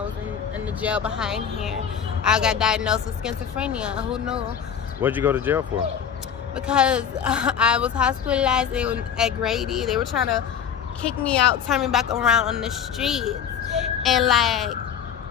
I was in the jail behind here. I got diagnosed with schizophrenia. Who knew? What'd you go to jail for? Because I was hospitalized at Grady. They were trying to kick me out, turn me back around on the streets. And like,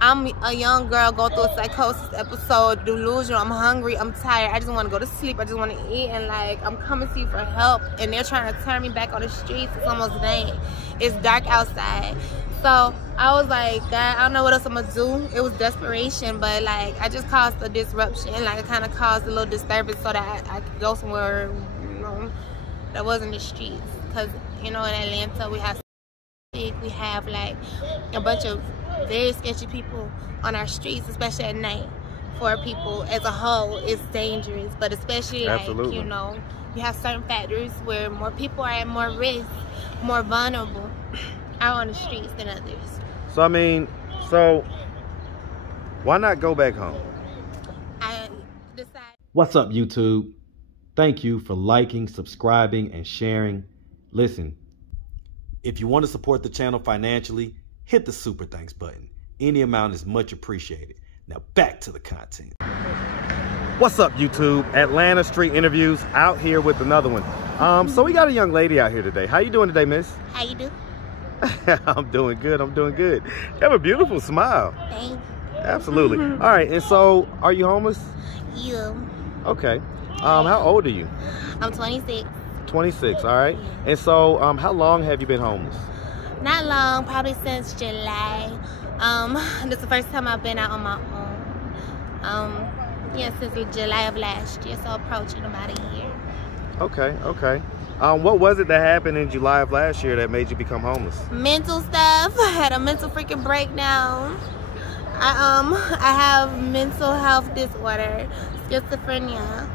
I'm a young girl going through a psychosis episode, delusional. I'm hungry, I'm tired, I just want to go to sleep, I just want to eat, and like, I'm coming to you for help, and they're trying to turn me back on the streets. It's almost night. It's dark outside. So I was like, God, I don't know what else I'm gonna do. It was desperation, but like, I just caused a disruption. Like, I kind of caused a little disturbance so that I could go somewhere, you know, that wasn't the streets. Because, you know, in Atlanta, we have like a bunch of very sketchy people on our streets, especially at night. For people as a whole, it's dangerous, but especially like, absolutely, you know, you have certain factors where more people are at more risk, more vulnerable out on the streets than others. So I mean, why not go back home? I decided. What's up, YouTube? Thank you for liking, subscribing, and sharing. Listen, if you want to support the channel financially, hit the super thanks button. Any amount is much appreciated. Now back to the content. What's up, YouTube? Atlanta Street Interviews, out here with another one. So we got a young lady out here today. How you doing today, miss? How you do? I'm doing good. I'm doing good. You have a beautiful smile. Thank you. Absolutely. All right. And so, are you homeless? You. Okay. How old are you? I'm 26. 26. All right. And so, how long have you been homeless? Not long. Probably since July. This is the first time I've been out on my own. Yeah, since July of last year. So approaching about a year. Okay. Okay. What was it that happened in July of last year that made you become homeless? Mental stuff. I had a mental freaking breakdown. I have mental health disorder, schizophrenia,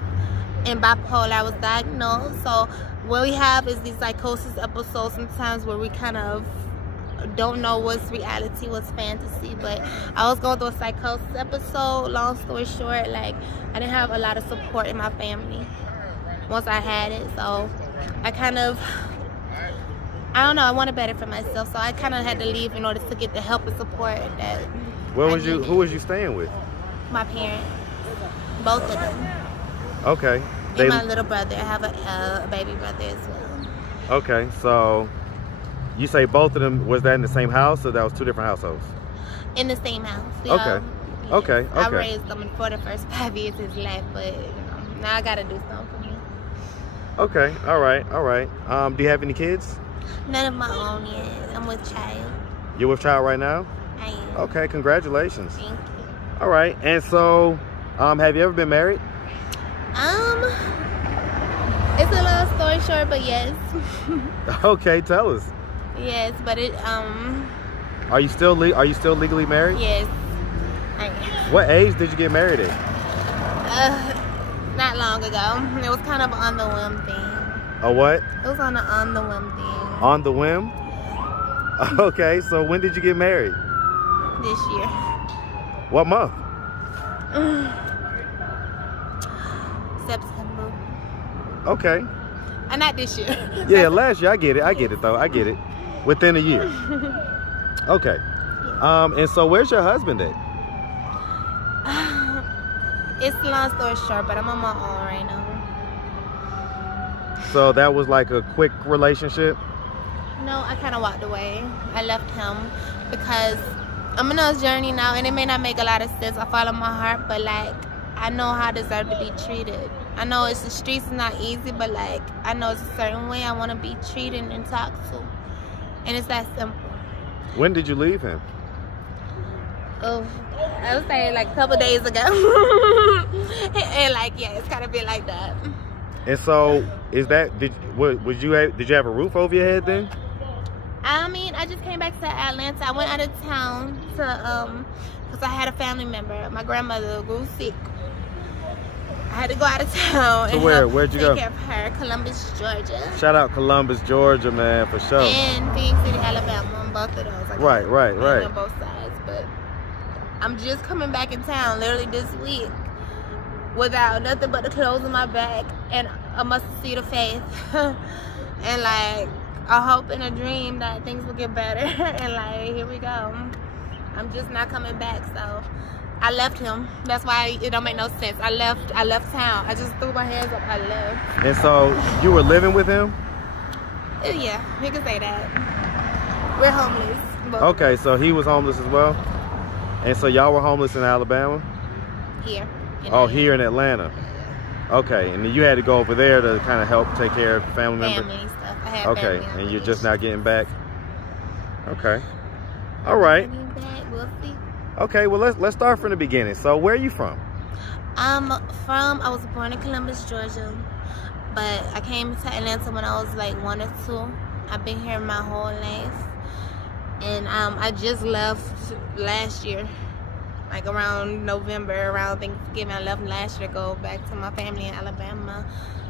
and bipolar. I was diagnosed. So what we have is these psychosis episodes sometimes where we kind of don't know what's reality, what's fantasy. But I was going through a psychosis episode. Long story short, like, I didn't have a lot of support in my family once I had it. So I kind of, I don't know, I wanted better for myself, so I kind of had to leave in order to get the help and support that. Who was you staying with? My parents, both of them. Okay. And my little brother. I have a baby brother as well. Okay, so you say both of them, was that in the same house or that was two different households? In the same house. Okay. Yes. Okay. I raised them for the first 5 years of his life, but you know, now I gotta do something for me. Okay, all right. Do you have any kids? None of my own yet. I'm with child. You're with child right now? I am. Okay, congratulations. Thank you. All right, and so, have you ever been married? It's a long story short, but yes. Okay, tell us. Yes, but it, Are you still legally married? Yes, I am. What age did you get married at? Not long ago. It was kind of on the whim thing. A what? It was on the whim thing. On the whim? Okay, so when did you get married? This year. What month? September. Okay. Not this year. Yeah, last year. I get it though. I get it. Within a year. Okay. And so where's your husband at? It's a long story short, but I'm on my own right now. So that was like a quick relationship? No, I kind of walked away. I left him because I'm on a journey now, and it may not make a lot of sense. I follow my heart, but like, I know how I deserve to be treated. I know the streets is not easy, but like, I know it's a certain way I want to be treated and talked to, and it's that simple. When did you leave him? Oh, I would say like a couple days ago. And like, yeah, it's kind of been like that. And so, did you have a roof over your head then? I mean, I just came back to Atlanta. I went out of town to because I had a family member. My grandmother grew sick. I had to go out of town. So where'd you go? Take care of her, Columbus, Georgia. Shout out Columbus, Georgia, man, for sure. And Phoenix City, Alabama, on both of those. Right. On both sides, but I'm just coming back in town literally this week without nothing but the clothes on my back and a mustard seed of faith and like a hope and a dream that things will get better. And like, here we go. I'm just not coming back. So I left him. That's why it don't make no sense. I left town. I just threw my hands up. I left. And so you were living with him? Yeah, you can say that. We're homeless. Okay, so he was homeless as well? And so y'all were homeless in Alabama? Here. Here in Atlanta. Okay, and then you had to go over there to kind of help take care of family members? Family stuff. I had okay, family and you're just not getting back? Okay. All right. Getting back, we'll see. Okay, well let's start from the beginning. So where are you from? I was born in Columbus, Georgia, but I came to Atlanta when I was like 1 or 2. I've been here my whole life, and I just left last year, like around November, around Thanksgiving. I left last year to go back to my family in Alabama,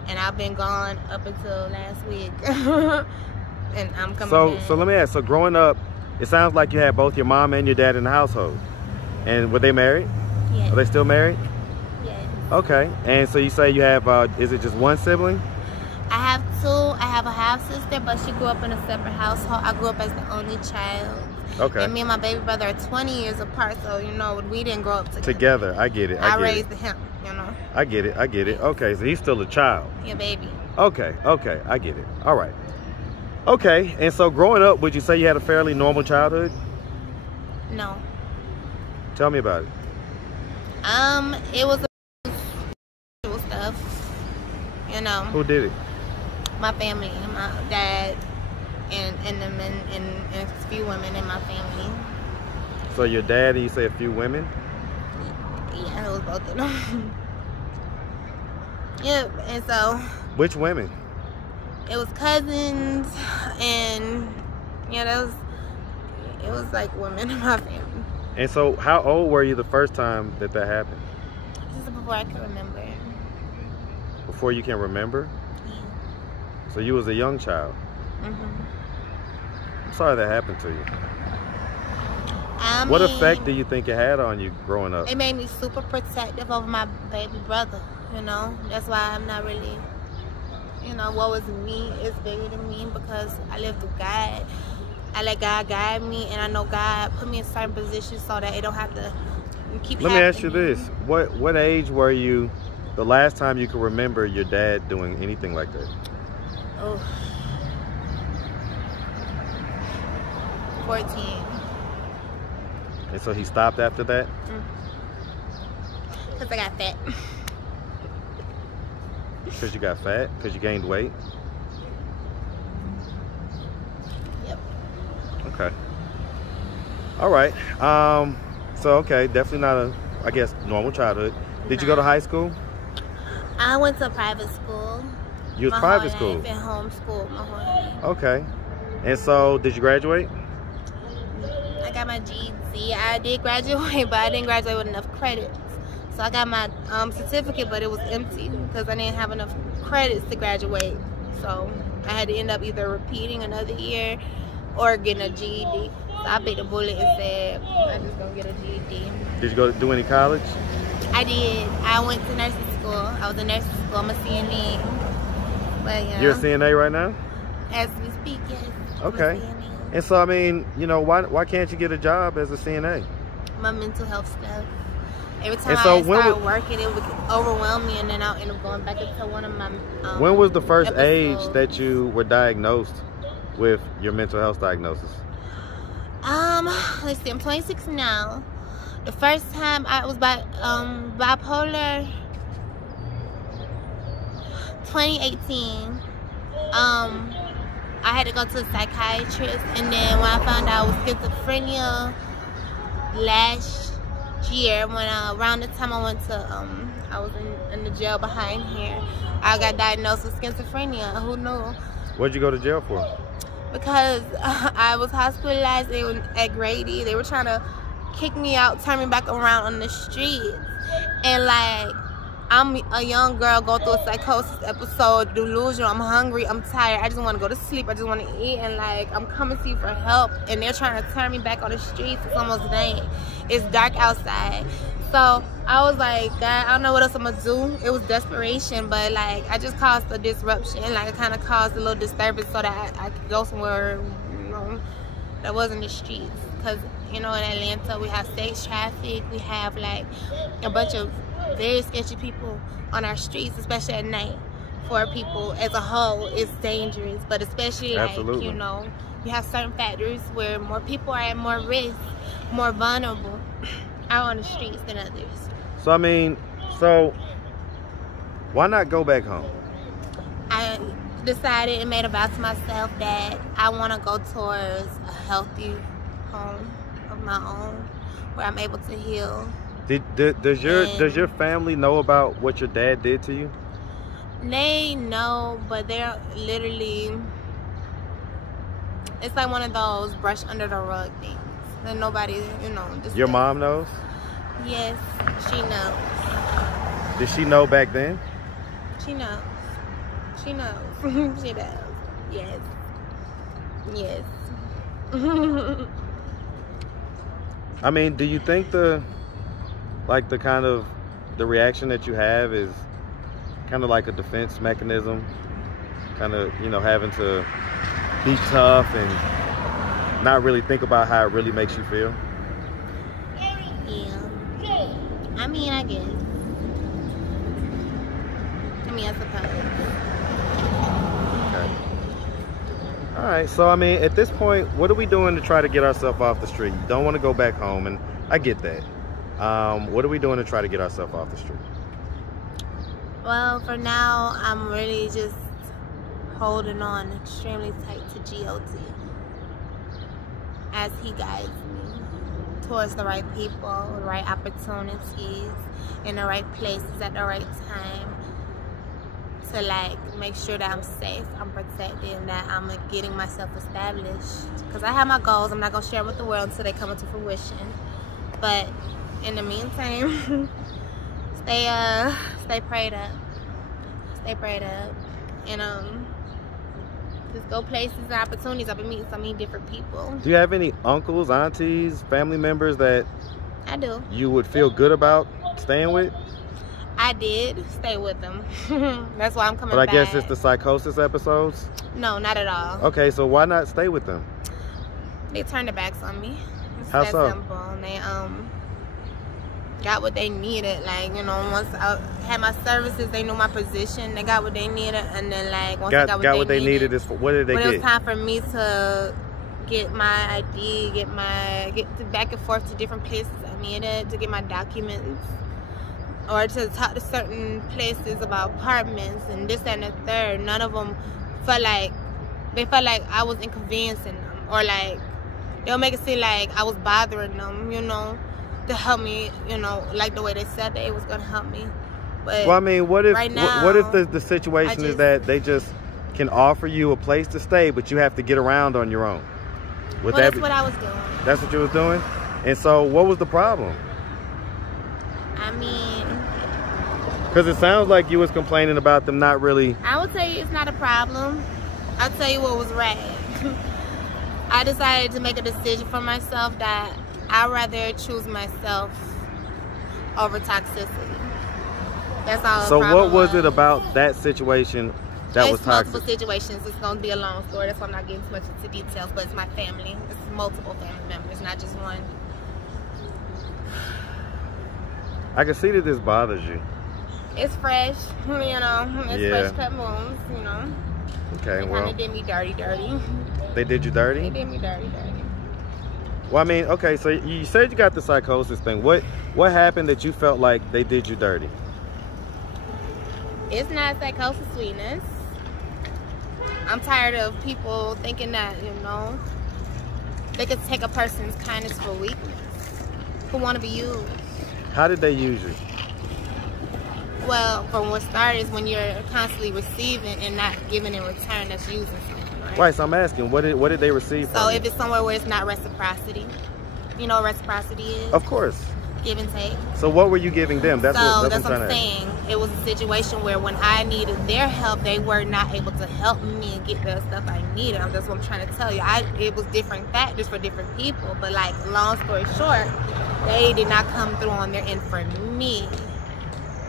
and I've been gone up until last week, and I'm coming back. So let me ask. So growing up, it sounds like you had both your mom and your dad in the household, and were they married? Yes. Are they still married? Yes. Okay, and so you say you have, is it just one sibling? I have 2. I have a half sister, but she grew up in a separate household. I grew up as the only child. Okay. And me and my baby brother are 20 years apart, so you know we didn't grow up together. Together, I get it. I raised him, you know. I get it. Okay, so he's still a child. Yeah, baby. Okay, I get it. All right. Okay, and so growing up, would you say you had a fairly normal childhood? No. Tell me about it. It was stuff, you know. Who did it? My family, my dad, and the men, and a few women in my family. So your dad, and you say a few women? Yeah, it was both of them. Yep, and so. Which women? It was cousins, and yeah, it was like women in my family. And so how old were you the first time that happened? This is before I can remember. Before you can remember? Yeah. So you was a young child? Mm-hmm. I'm sorry that happened to you. What effect do you think it had on you growing up? It made me super protective over my baby brother, you know? That's why I'm not really, you know, what was me is bigger than me, because I live through God. I let God guide me, and I know God put me in certain positions so that it don't have to keep happening. Let me ask you this. What age were you the last time you could remember your dad doing anything like that? Oh. 14. And so he stopped after that? Because I got fat. Because you got fat? Because you gained weight? Yep. Okay. All right. So, okay, definitely not a, I guess, normal childhood. Did you go to high school? I went to private school. You was private school? I've been homeschooled my whole life. Okay. And so, did you graduate? I got my GED. I did graduate, but I didn't graduate with enough credits. So I got my certificate, but it was empty because I didn't have enough credits to graduate. So I had to end up either repeating another year or getting a GED. So I bit the bullet and said, I'm just going to get a GED. Did you go do any college? I did. I went to nursing school. I was in nursing school. I'm a CNA. But, yeah. You're a CNA right now? As we speak, yes. Okay. And so, I mean, you know, why can't you get a job as a CNA? My mental health stuff. Every time I started working, it would overwhelm me, and then I'll end up going back into one of my when was the first episodes. age that you were diagnosed with your mental health diagnosis? Let's see, I'm 26 now. The first time I was bipolar, 2018. I had to go to a psychiatrist, and then when I found out I was schizophrenia last year, when around the time I went to I was in the jail behind here, I got diagnosed with schizophrenia. Who knew? What'd you go to jail for? Because I was hospitalized at Grady. They were trying to kick me out, turn me back around on the streets, and like, I'm a young girl going through a psychosis episode, delusional. I'm hungry, I'm tired, I just want to go to sleep, I just want to eat, and like, I'm coming to you for help, and they're trying to turn me back on the streets. It's almost night, it's dark outside. So I was like, God, I don't know what else I'm gonna do. It was desperation, but like, I just caused a disruption, like, I kind of caused a little disturbance so that I could go somewhere, you know, that wasn't the streets. Because, You know, in Atlanta, we have sex traffic. We have like a bunch of very sketchy people on our streets, especially at night. For people as a whole, it's dangerous, but especially like, Absolutely. you know, you have certain factors where more people are at more risk, more vulnerable out on the streets than others. So I mean, why not go back home? I decided and made a vow to myself that I want to go towards a healthy home of my own where I'm able to heal. Does your family know about what your dad did to you? They know, but they're literally, it's like one of those brush under the rug things. And nobody, you know. Your mom knows? Yes, she knows. Did she know back then? She knows. She knows. She does. Yes. Yes. I mean, do you think the reaction that you have is kind of like a defense mechanism, kind of, you know, having to be tough and not really think about how it really makes you feel? Yeah. I mean, I guess. I mean, I suppose. Okay. All right. So, I mean, at this point, what are we doing to try to get ourselves off the street? You don't want to go back home, and I get that. What are we doing to try to get ourselves off the street? Well, for now, I'm really just holding on extremely tight to God as He guides me towards the right people, the right opportunities, in the right places at the right time to like make sure that I'm safe, I'm protected, and that I'm getting myself established. Because I have my goals. I'm not going to share them with the world until they come into fruition. But in the meantime, stay prayed up. Stay prayed up. And just go places and opportunities. I've been meeting so many different people. Do you have any uncles, aunties, family members that I do. you would feel good about staying with? I did stay with them. That's why I'm coming back. But I back. guess it's the psychosis episodes? No, not at all. Okay, so why not stay with them? They turned their backs on me. It's How that so? simple. And they got what they needed. Like, you know, once I had my services, they knew my position. They got what they needed, and then like once they got what they needed is what did they when get? it was time for me to get my ID, get to back and forth to different places I needed to get my documents, or to talk to certain places about apartments and this and the third. None of them felt like I was inconveniencing them, or like they'll make it seem like I was bothering them, you know, to help me, you know, like the way they said they was gonna help me. But well, I mean, what if right now, what if the situation is that they just can offer you a place to stay, but you have to get around on your own? Well, that's what I was doing. That's what you was doing? And so what was the problem? I mean, because it sounds like you was complaining about them not really. I would tell you it's not a problem. I'll tell you what was right. I decided to make a decision for myself that I'd rather choose myself over toxicity. That's all. So what was it about that situation that was toxic? Multiple situations. It's going to be a long story. That's why I'm not getting too much into details. But it's my family. It's multiple family members, not just one. I can see that this bothers you. It's fresh, you know. It's fresh cut moves, you know. Okay, they well. They kind of did me dirty. They did you dirty? They did me dirty. Well, I mean, okay, so you said you got the psychosis thing. What happened that you felt like they did you dirty? It's not psychosis, sweetness. I'm tired of people thinking that, you know, they could take a person's kindness for weakness, who want to be used. How did they use you? Well, from what started is when you're constantly receiving and not giving in return, that's using something, right? Right, so I'm asking, what did they receive from So you? if it's somewhere where it's not reciprocity, you know what reciprocity is? Of course. Give and take. So what were you giving them? That's what I'm saying. It was a situation where when I needed their help, they were not able to help me and get the stuff I needed. That's what I'm trying to tell you. It was different factors for different people, but like, long story short, they did not come through on their end for me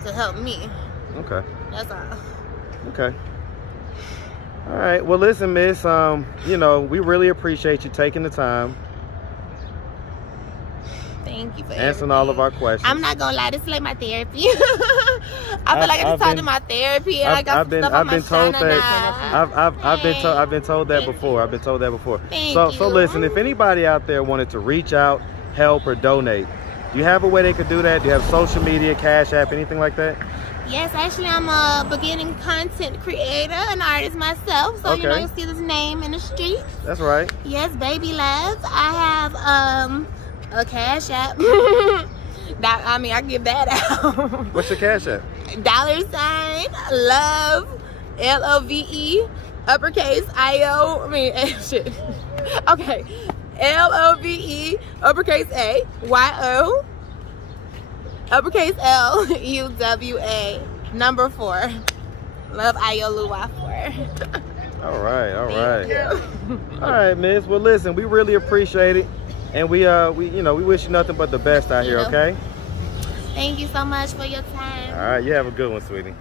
to help me. Okay. That's all. Okay. All right. Well, listen, miss, you know, we really appreciate you taking the time. Thank you for answering all of our questions. I'm not gonna lie, this is like my therapy. I feel like I just talked to my therapy, and I got some stuff on my told shoulders that. I've been told that before. I've been told that before. So listen, if anybody out there wanted to reach out, help, or donate, do you have a way they could do that? Do you have social media, Cash App, anything like that? Yes, actually, I'm a beginning content creator, an artist myself. So, you know, you'll see this name in the streets. That's right. Yes, Baby Love. I have a Cash App. I mean, I give that out. What's your Cash App? $ love, LOVE, uppercase IO. I mean, shit. Okay. LOVE, uppercase A, YO. Uppercase LUWA, number 4. Love Ioluwa 4. All right. All right, miss. Well, listen, we really appreciate it, and we wish you nothing but the best out here. Okay. Thank you so much for your time. All right, you have a good one, sweetie.